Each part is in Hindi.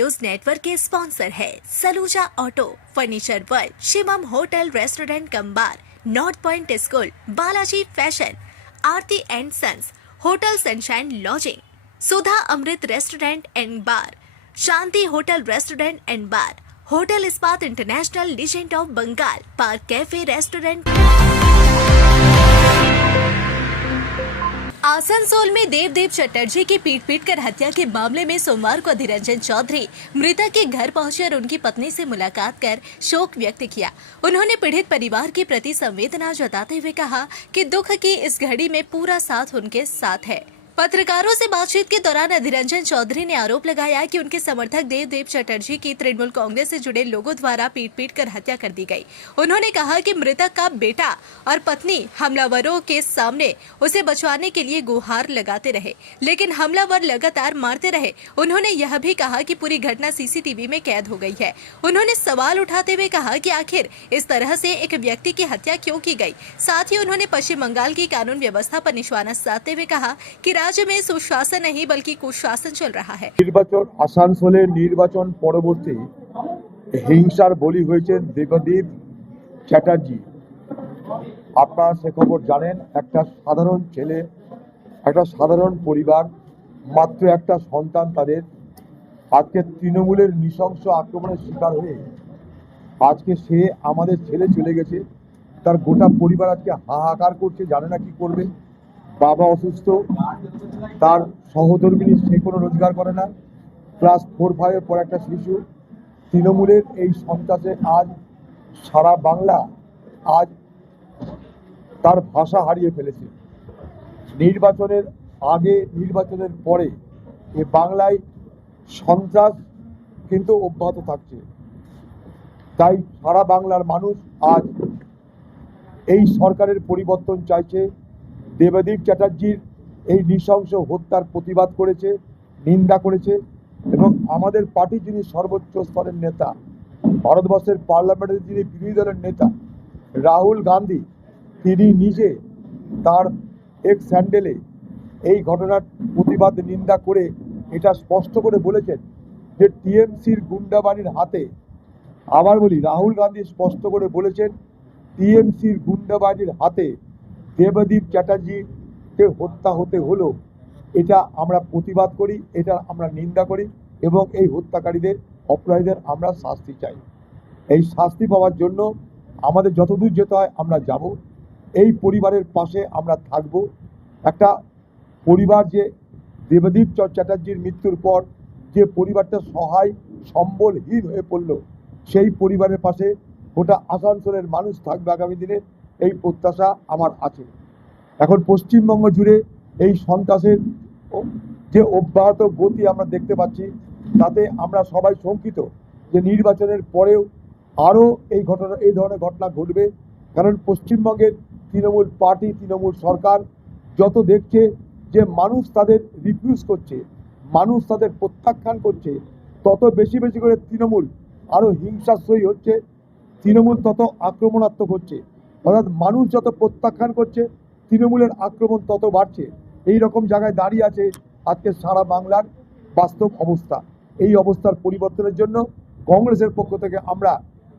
न्यूज नेटवर्क के स्पॉन्सर है Saluja auto, furniture world, Shivam hotel restaurant cum bar, north point school, Balaji fashion, Aarti and sons, hotel sunshine lodging, Sudha Amrit restaurant and bar, Shanti hotel restaurant and bar, hotel Ispat international legend of Bengal, park cafe restaurant. Asansol में देवदेव चटर्जी की पीट कर हत्या के मामले में सोमवार को अधीर रंजन चौधरी मृतक के घर पहुंचे और उनकी पत्नी से मुलाकात कर शोक व्यक्त किया। उन्होंने पीड़ित परिवार के प्रति संवेदना जताते हुए कहा कि दुख की इस घड़ी में पूरा साथ उनके साथ है। पत्रकारों से बातचीत के दौरान अधीर रंजन चौधरी ने आरोप लगाया कि उनके समर्थक देवदेव चटर्जी की तृणमूल कांग्रेस से जुड़े लोगों द्वारा पीट कर हत्या कर दी गई। उन्होंने कहा कि मृतक का बेटा और पत्नी हमलावरों के सामने उसे बचाने के लिए गुहार लगाते रहे, लेकिन हमलावर लगातार मारते रहे। उन्होंने यह भी कहा कि पूरी घटना सीसीटीवी में कैद हो गई है। उन्होंने सवाल उठाते हुए कहा कि आखिर इस तरह से एक व्यक्ति की हत्या क्यों की गई। साथ ही उन्होंने पश्चिम बंगाल की कानून व्यवस्था पर निशाना साधते हुए कहा कि राज्य में सुशासन नहीं बल्कि कुशासन चल रहा है। নির্বাচন আসানসোলের নির্বাচন পরবর্তী হিংসার বলি হয়েছেন দেবদীপ চ্যাটার্জি। আপনারা সে খবর জানেন। একটা সাধারণ ছেলে, একটা সাধারণ পরিবার, মাত্র একটা সন্তান তাদের, আজকে তৃণমূলের নৃশংস আক্রমণের শিকার হয়ে আজকে সে আমাদের ছেলে চলে গেছে। তার গোটা পরিবার আজকে হাহাকার করছে, জানে না কি করবে। বাবা অসুস্থ, তার সহধর্মিনী সে কোনো রোজগার করে না, ক্লাস 4-5 পর একটা শিশু। তৃণমূলের এই সন্ত্রাসে আজ সারা বাংলা আজ তার ভাষা হারিয়ে ফেলেছে। নির্বাচনের আগে, নির্বাচনের পরে এ বাংলায় সন্ত্রাস কিন্তু অব্যাহত থাকছে। তাই সারা বাংলার মানুষ আজ এই সরকারের পরিবর্তন চাইছে। দেবদীপ চ্যাটার্জির এই নৃশংস হত্যার প্রতিবাদ করেছে, নিন্দা করেছে এবং আমাদের পার্টি যিনি সর্বোচ্চ স্তরের নেতা, ভারতবর্ষের পার্লামেন্টের যিনি বিরোধী দলের নেতা রাহুল গান্ধী, তিনি নিজে তার এক্স হ্যান্ডেলে এই ঘটনার প্রতিবাদ নিন্দা করে এটা স্পষ্ট করে বলেছেন যে টিএমসির গুন্ডাবাহিনীর হাতে, আবার বলি রাহুল গান্ধী স্পষ্ট করে বলেছেন টিএমসির গুন্ডাবাহিনীর হাতে দেবদীপ চ্যাটার্জিকে হত্যা হতে হলো। এটা আমরা প্রতিবাদ করি, এটা আমরা নিন্দা করি এবং এই হত্যাকারীদের, অপরাধীদের আমরা শাস্তি চাই। এই শাস্তি পাওয়ার জন্য আমাদের যতদূর যেতে হয় আমরা যাব। এই পরিবারের পাশে আমরা থাকব। একটা পরিবার যে দেবদীপ চ্যাটার্জির মৃত্যুর পর যে পরিবারটা সহায় সম্বলহীন হয়ে পড়ল, সেই পরিবারের পাশে গোটা আসানসোলের মানুষ থাকবে আগামী দিনে, এই প্রত্যাশা আমার আছে। এখন পশ্চিমবঙ্গ জুড়ে এই সন্ত্রাসের যে অব্যাহত গতি আমরা দেখতে পাচ্ছি, তাতে আমরা সবাই শঙ্কিত যে নির্বাচনের পরেও আরও এই ধরনের ঘটনা ঘটবে। কারণ পশ্চিমবঙ্গের তৃণমূল পার্টি, তৃণমূল সরকার যত দেখছে যে মানুষ তাদের রিফিউজ করছে, মানুষ তাদের প্রত্যাখ্যান করছে, তত বেশি বেশি করে তৃণমূল আরও হিংসাশ্রয়ী হচ্ছে, তৃণমূল তত আক্রমণাত্মক হচ্ছে। অর্থাৎ মানুষ যত প্রত্যাখ্যান করছে, তৃণমূলের আক্রমণ তত বাড়ছে। এই রকম জায়গায় দাঁড়িয়ে আছে আজকে সারা বাংলার বাস্তব অবস্থা। এই অবস্থার পরিবর্তনের জন্য কংগ্রেসের পক্ষ থেকে আমরা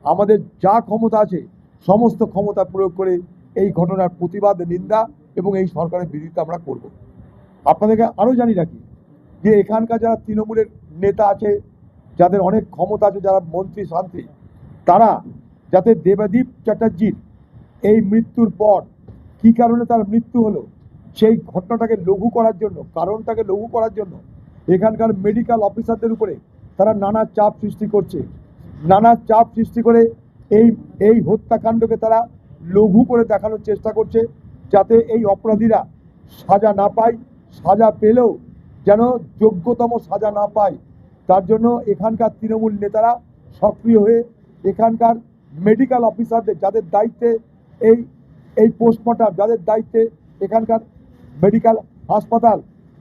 আমাদের যা ক্ষমতা আছে সমস্ত ক্ষমতা প্রয়োগ করে এই ঘটনার প্রতিবাদ, নিন্দা এবং এই সরকারের বিরোধিতা আমরা করব। আপনাদেরকে আরও জানি রাখি যে এখানকার যারা তৃণমূলের নেতা আছে, যাদের অনেক ক্ষমতা আছে, যারা মন্ত্রী শান্তি, তারা যাতে দেবদীপ চ্যাটার্জির এই মৃত্যুর পর কী কারণে তার মৃত্যু হলো সেই ঘটনাটাকে লঘু করার জন্য, কারণটাকে লঘু করার জন্য এখানকার মেডিকেল অফিসারদের উপরে তারা নানা চাপ সৃষ্টি করছে। নানা চাপ সৃষ্টি করে এই হত্যাকাণ্ডকে তারা লঘু করে দেখানোর চেষ্টা করছে, যাতে এই অপরাধীরা সাজা না পায়, সাজা পেলেও যেন যোগ্যতম সাজা না পায়। তার জন্য এখানকার তৃণমূল নেতারা সক্রিয় হয়ে এখানকার মেডিকেল অফিসারদের, যাদের দায়িত্বে এই পোস্টমর্টম, যাদের দায়িত্বে এখানকার মেডিকেল হাসপাতাল,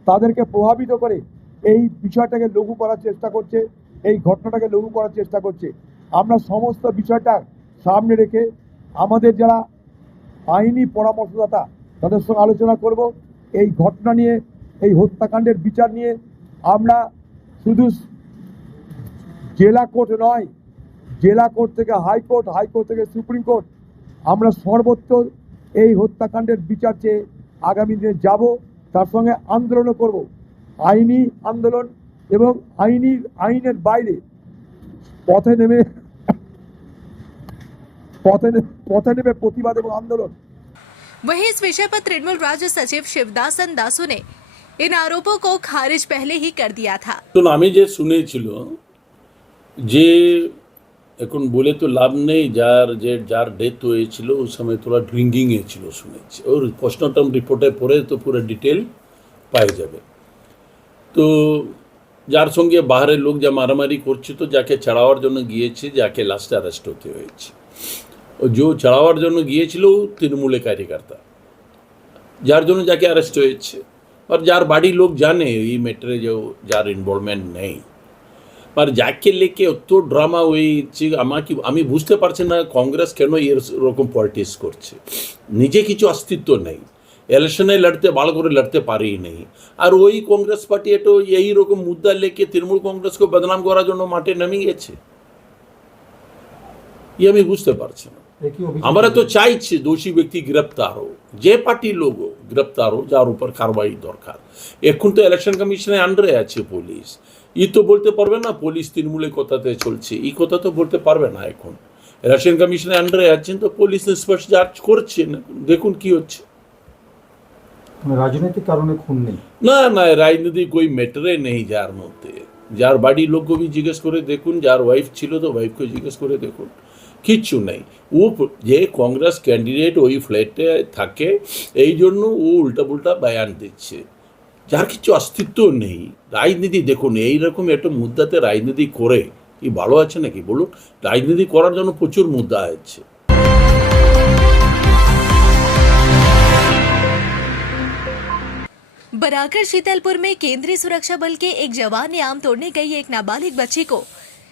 তাদেরকে প্রভাবিত করে এই বিষয়টাকে লঘু করার চেষ্টা করছে, এই ঘটনাটাকে লঘু করার চেষ্টা করছে। আমরা সমস্ত বিষয়টা সামনে রেখে আমাদের যারা আইনি পরামর্শদাতা তাদের সঙ্গে আলোচনা করব। এই ঘটনা নিয়ে, এই হত্যাকাণ্ডের বিচার নিয়ে আমরা শুধু জেলা কোর্ট নয়, জেলা কোর্ট থেকে হাইকোর্ট, হাইকোর্ট থেকে সুপ্রিম কোর্ট, আমরা সর্বত্র এই হত্যাকাণ্ডের বিচার চেয়ে আগামী দিনে যাব, তার সঙ্গে আন্দোলনও করব, আইনি আন্দোলন এবং আইনের বাইরে পথে নেমে प्रतिबाद एवं आंदोलन। वहीं इस विषय पर तृणमूल राज्य सचिव शिवदासन दासू ने इन आरोपों को खारिज पहले ही कर दिया था। তো আমি যে শুনেছিল যে এখন বলে তো লাভ নেই, যার ডেথ হয়েছিল ওই সময় তোরা ড্রিঙ্কিং এ ছিল শুনেছি। ওর পোস্টমর্টম রিপোর্টে পড়ে তো পুরো ডিটেল পাওয়া যাবে। তো যার সঙ্গে বাহারের লোক যা মারামারি করছে, তো যাকে ছাড়াওয়ার জন্য গিয়েছে, যাকে লাস্টে অ্যারেস্ট হতে হয়েছে, ও যে ছাড়াওয়ার জন্য গিয়েছিল তৃণমূলের কার্যকর্তা, যার জন্য যাকে অ্যারেস্ট হয়েছে। আর যার বাড়ির লোক জানে এই ম্যাটারে যে যার ইনভলভমেন্ট নেই, আর যাকে লেকে অত ড্রামা হয়েছে, আমি বুঝতে পারছি না কংগ্রেস কেন এরকম পলিটিক্স করছে। নিজে কিছু অস্তিত্ব নেই, ইলেকশনে লড়তে ভালো করে লড়তে পারেই নেই, আর ওই কংগ্রেস পার্টি এটা এইরকম মুদ্দা লেকে তৃণমূল কংগ্রেসকে বদনাম করার জন্য মাঠে নেমে গেছে। আমি বুঝতে পারছি না। আমরা তো চাইছি দোষী ব্যক্তি গ্রেপ্তার হোক, যে পার্টির লোক গ্রেপ্তার হোক, যার উপর কারবাই দরকার। এখন তো ইলেকশন কমিশনের আন্ডারে আছে পুলিশ, তো বলতে পারবে না পুলিশ তৃণমূলের কথাতে চলছে, এই কথা তো বলতে পারবে না। এখন ইলেকশন কমিশনের আন্ডারে আছেন, তো পুলিশ স্পষ্ট যাচ করছে, দেখুন কি হচ্ছে। রাজনৈতিক কারণে খুন নেই, না না, রাজনীতি कोई ম্যাটারে নেই। যার মধ্যে যার বাড়ির লোককে भी জিজ্ঞেস করে দেখুন, যার ওয়াইফ ছিল তো ওয়াইফকে জিজ্ঞেস করে দেখুন, কিচ্ছু নেই। ও যে কংগ্রেস ক্যান্ডিডেট ওই ফ্ল্যাটে থাকে, এই জন্য ও উল্টা পুল্টা বয়ান দিচ্ছে, যার কিছু অস্তিত্ব নেই। রাজনীতি দেখুন, এইরকম একটা মুদ্দাতে রাজনীতি করে কি ভালো আছে নাকি বলুন? রাজনীতি করার জন্য প্রচুর মুদ্দা আছে। बराकर शीतलपुर में केंद्रीय सुरक्षा बल के एक जवान ने आम तोड़ने गई एक नाबालिग बच्ची को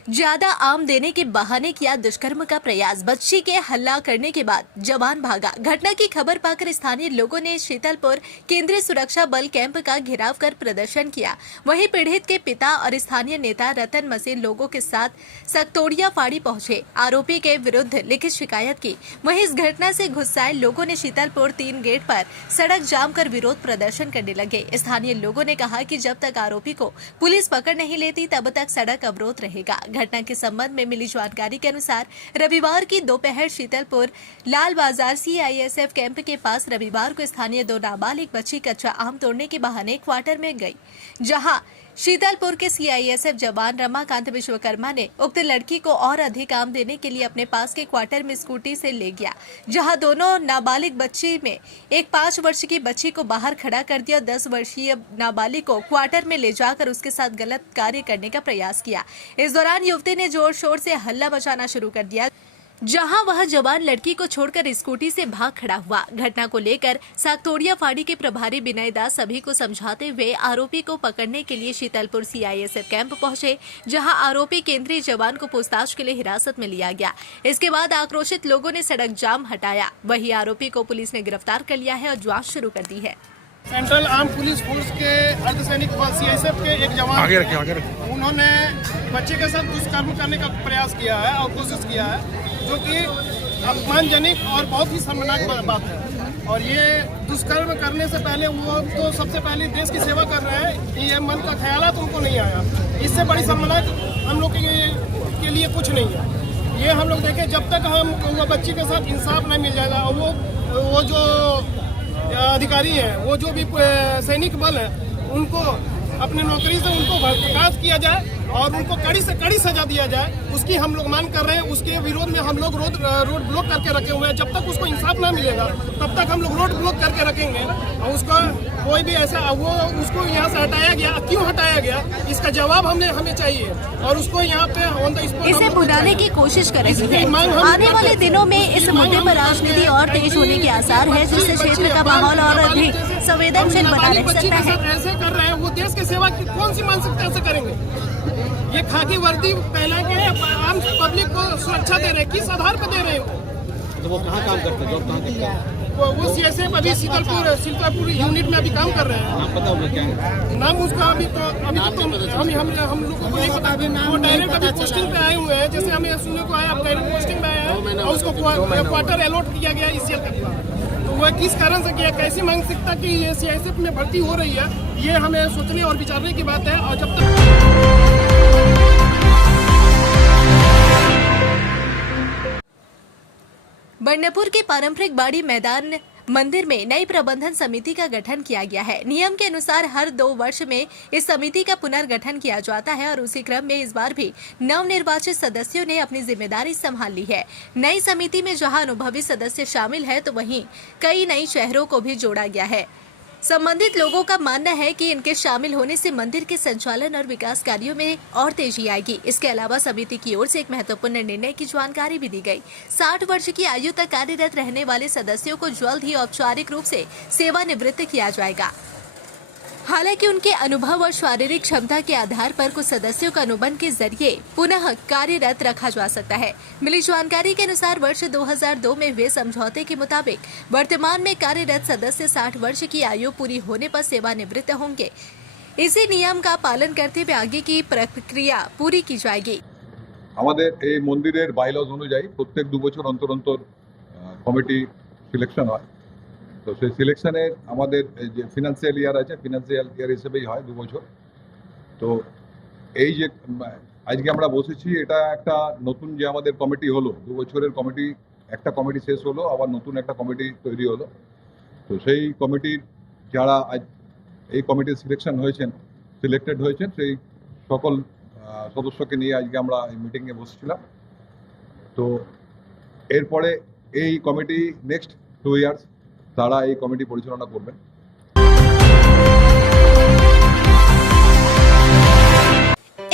ज्यादा आम देने के बहाने किया दुष्कर्म का प्रयास। बच्ची के हल्ला करने के बाद जवान भागा। घटना की खबर पाकर स्थानीय लोगों ने शीतलपुर केंद्रीय सुरक्षा बल कैंप का घेराव कर प्रदर्शन किया। वहीं पीड़ित के पिता और स्थानीय नेता रतन मसीह लोगों के साथ सकतोड़िया फाड़ी पहुंचे, आरोपी के विरुद्ध लिखित शिकायत की। वहीं इस घटना से गुस्साए लोगों ने शीतलपुर 3 गेट पर सड़क जाम कर विरोध प्रदर्शन करने लगे। स्थानीय लोगों ने कहा कि जब तक आरोपी को पुलिस पकड़ नहीं लेती तब तक सड़क अवरोध रहेगा। घटना के संबंध में मिली जानकारी के अनुसार रविवार की दोपहर शीतलपुर लाल बाजार CISF कैंप के पास रविवार को स्थानीय 2 नाबालिग बच्ची कच्चा आम तोड़ने के बहाने क्वार्टर में गई, जहां शीतलपुर के CISF जवान रमाकांत विश्वकर्मा ने उक्त लड़की को और अधिक आम देने के लिए अपने पास के क्वार्टर में स्कूटी से ले गया, जहां दोनों नाबालिग बच्ची में एक 5 वर्ष की बच्ची को बाहर खड़ा कर दिया। 10 वर्षीय नाबालिग को क्वार्टर में ले जाकर उसके साथ गलत कार्य करने का प्रयास किया। इस दौरान युवती ने जोर शोर से हल्ला मचाना शुरू कर दिया, जहां वह जवान लड़की को छोड़कर स्कूटी से भाग खड़ा हुआ। घटना को लेकर साकतोड़िया फाड़ी के प्रभारी विनय दास सभी को समझाते हुए आरोपी को पकड़ने के लिए शीतलपुर CISF कैंप पहुंचे, जहां आरोपी केंद्रीय जवान को पूछताछ के लिए हिरासत में लिया गया। इसके बाद आक्रोशित लोगों ने सड़क जाम हटाया। वहीं आरोपी को पुलिस ने गिरफ्तार कर लिया है और जांच शुरू कर दी है। सेंट्रल आर्म पुलिस फोर्स के अर्धसैनिक CISF के एक जवान उन्होंने बच्चे के साथ दुष्कर्म करने का प्रयास किया है और कोशिश किया है, जो कि अपमानजनक और बहुत ही शर्मनाक बात है। और ये दुष्कर्म करने से पहले वो तो सबसे पहले देश की सेवा कर रहे हैं, ये मन का ख्याल उनको नहीं आया। इससे बड़ी शर्मनाक हम लोग के लिए कुछ नहीं है। ये हम लोग देखें, जब तक हम वो बच्ची के साथ इंसाफ नहीं मिल जाएगा, और वो जो अधिकारी हैं, वो जो भी सैनिक बल है, उनको अपने नौकरी से उनको बर्खास्त किया जाए और उनको कड़ी से कड़ी सजा दिया जाए, उसकी हम लोग मांग कर रहे हैं। उसके विरोध में हम लोग रोड ब्लॉक करके रखे हुए हैं। जब तक उसको इंसाफ ना मिलेगा तब तक हम लोग रोड ब्लॉक करके रखेंगे। और उसका कोई भी ऐसा वो उसको यहाँ से हटाया गया, क्यों हटाया गया, इसका जवाब हमें चाहिए। और उसको यहाँ पे ऑन द स्पॉट इसे बुलाने की कोशिश कर रही है। आने वाले दिनों में इस मुद्दे पर राजनीति और तेज होने के आसार है, जिससे क्षेत्र का माहौल और अधिक संवेदनशील बना रह सकता है। ऐसे कर रहे हैं, वो देश की सेवा कौन सी मानसिकता से करेंगे? ये खाकी वर्दी पहना के आम पब्लिक को सुरक्षा दे रहे हैं, किस आधार पर दे रहे हैं? तो वो कहाँ काम करते हैं, जॉब कहाँ करते हैं? वो सीएसएफ अभी सीतापुर यूनिट में अभी काम कर रहे हैं। नाम पता होगा क्या है? नाम उसका अभी तो हम लोगों को नहीं पता। वो डायरेक्ट अभी पोस्टिंग पे आए हुए हैं, जैसे हमें सुनने को आया, अब डायरेक्ट पोस्टिंग पे आए हैं और उसको क्वार्टर अलॉट किया गया ईसीएल का पूरा। तो वह किस कारण से किया, कैसी मानसिकता की ये सीआईएसएफ में भर्ती हो रही है, ये हमें सोचने और विचारने की बात है। और जब तक बंडपुर के पारंपरिक बाड़ी मैदान मंदिर में नई प्रबंधन समिति का गठन किया गया है। नियम के अनुसार हर 2 वर्ष में इस समिति का पुनर्गठन किया जाता है और उसी क्रम में इस बार भी नवनिर्वाचित सदस्यों ने अपनी जिम्मेदारी संभाल ली है। नई समिति में जहां अनुभवी सदस्य शामिल है तो वहीं कई नई चेहरों को भी जोड़ा गया है। संबंधित लोगों का मानना है कि इनके शामिल होने से मंदिर के संचालन और विकास कार्यों में और तेजी आएगी। इसके अलावा समिति की ओर से एक महत्वपूर्ण निर्णय की जानकारी भी दी गई। 60 वर्ष की आयु तक कार्यरत रहने वाले सदस्यों को जल्द ही औपचारिक रूप से सेवानिवृत्त किया जाएगा। हालांकि उनके अनुभव और शारीरिक क्षमता के आधार पर कुछ सदस्यों का अनुबंध के जरिए पुनः कार्यरत रखा जा सकता है। मिली जानकारी के अनुसार वर्ष 2002 में हुए समझौते के मुताबिक वर्तमान में कार्यरत सदस्य 60 वर्ष की आयु पूरी होने पर सेवानिवृत्त होंगे। इसी नियम का पालन करते हुए आगे की प्रक्रिया पूरी की जाएगी। আমাদের এই মন্দিরের বাইলজ অনুযায়ী প্রত্যেক 2 বছর অন্তর অন্তর কমিটি সিলেকশন হয়। তো সেই সিলেকশনে আমাদের যে ফিনান্সিয়াল ইয়ার আছে, ফিনান্সিয়াল ইয়ার হিসেবেই হয় 2 বছর। তো এই যে আজকে আমরা বসেছি, এটা একটা নতুন যে আমাদের কমিটি হলো, 2 বছরের কমিটি, একটা কমিটি শেষ হলো, আবার নতুন একটা কমিটি তৈরি হলো। তো সেই কমিটির যারা আজ এই কমিটির সিলেক্টেড হয়েছেন সেই সকল সদস্যকে নিয়ে আজকে আমরা এই মিটিংয়ে বসেছিলাম। তো এরপরে এই কমিটি নেক্সট 2 ইয়ার্স তারা এই কমিটি পরিচালনা করবেন।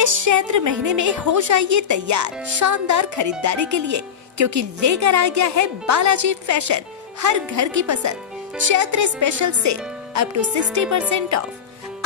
इस चैत्र महीने में हो जाइए तैयार शानदार खरीदारी के लिए, क्योंकि लेकर आ गया है बालाजी फैशन हर घर की पसंद Chaitra special sale up to 60% off.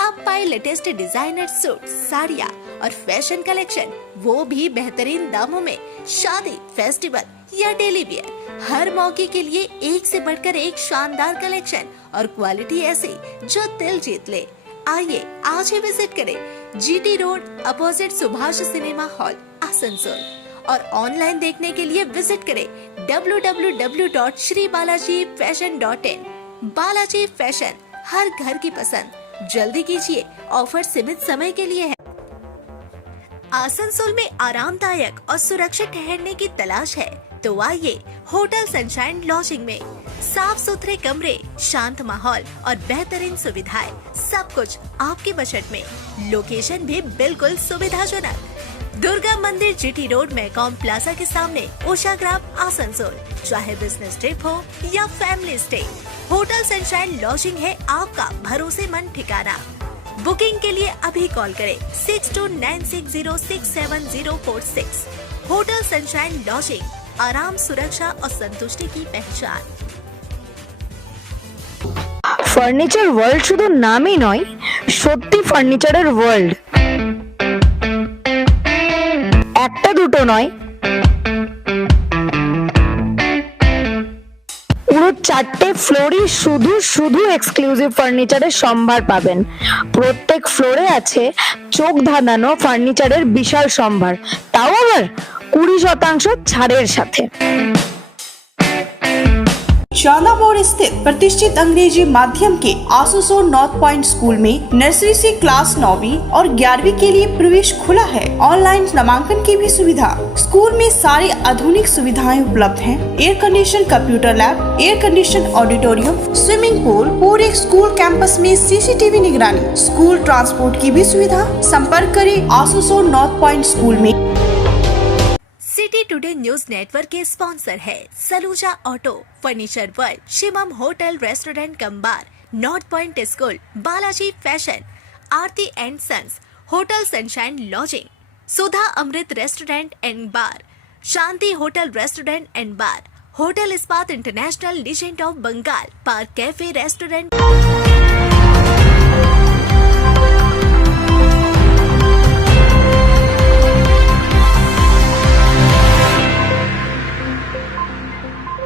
आप पाए लेटेस्ट डिजाइनर सूट, साड़ियाँ और फैशन कलेक्शन, वो भी बेहतरीन दामों में। शादी, फेस्टिवल या डेली वियर, हर मौके के लिए एक से बढ़कर एक शानदार कलेक्शन और क्वालिटी ऐसी जो दिल जीत ले। आइए आज ही विजिट करें GT road opposite Subhash cinema hall Asansol, और ऑनलाइन देखने के लिए विजिट करें www.shribalaji.fashion.in। बालाजी फैशन हर घर की पसंद, जल्दी कीजिए, ऑफर सीमित समय के लिए है। आसनसोल में आरामदायक और सुरक्षित ठहरने की तलाश है तो आइए होटल सनशाइन लॉजिंग में। साफ सुथरे कमरे, शांत माहौल और बेहतरीन सुविधाएं, सब कुछ आपके बजट में। लोकेशन भी बिल्कुल सुविधाजनक। दुर्गा मंदिर जीटी रोड मैकॉम प्लाजा के सामने, उषाग्राम आसनसोल। चाहे बिजनेस ट्रिप हो या family stay, hotel sunshine lodging है आपका भरोसेमंद ठिकाना। बुकिंग के लिए अभी कॉल करें 6296067046। होटल सनशाइन लॉजिंग, आराम, सुरक्षा और संतुष्टि की पहचान। ফার্নিচার ওয়ার্ল্ড শুধু নামই নয়, সত্যি ফার্নিচারের ওয়ার্ল্ড। একটা দুটো নয়, পুরো 4টে ফ্লোরই শুধু শুধু এক্সক্লুসিভ ফার্নিচারের সম্ভার পাবেন। প্রত্যেক ফ্লোরে আছে চোখ ধাঁধানো ফার্নিচারের বিশাল সম্ভার, তাও আবার 20% ছাড়ের সাথে। शाला मोड़ स्थित प्रतिष्ठित अंग्रेजी माध्यम के आसनसोल नॉर्थ पॉइंट स्कूल में नर्सरी से क्लास 9वीं और 11वीं के लिए प्रवेश खुला है। ऑनलाइन नामांकन की भी सुविधा। स्कूल में सारी आधुनिक सुविधाएं उपलब्ध हैं। Air condition computer lab, air condition auditorium, swimming pool, पूरे स्कूल कैंपस में सीसीटीवी निगरानी, स्कूल ट्रांसपोर्ट की भी सुविधा। संपर्क करें आसनसोल नॉर्थ पॉइंट स्कूल में। सिटी टुडे न्यूज नेटवर्क के स्पॉन्सर है Saluja auto, furniture world, Shivam hotel restaurant cum bar, north point school, Balaji fashion, Aarti and sons, hotel sunshine lodging, Sudha Amrit restaurant and bar, Shanti hotel restaurant and bar, hotel Ispat international legend of Bengal, park cafe restaurant.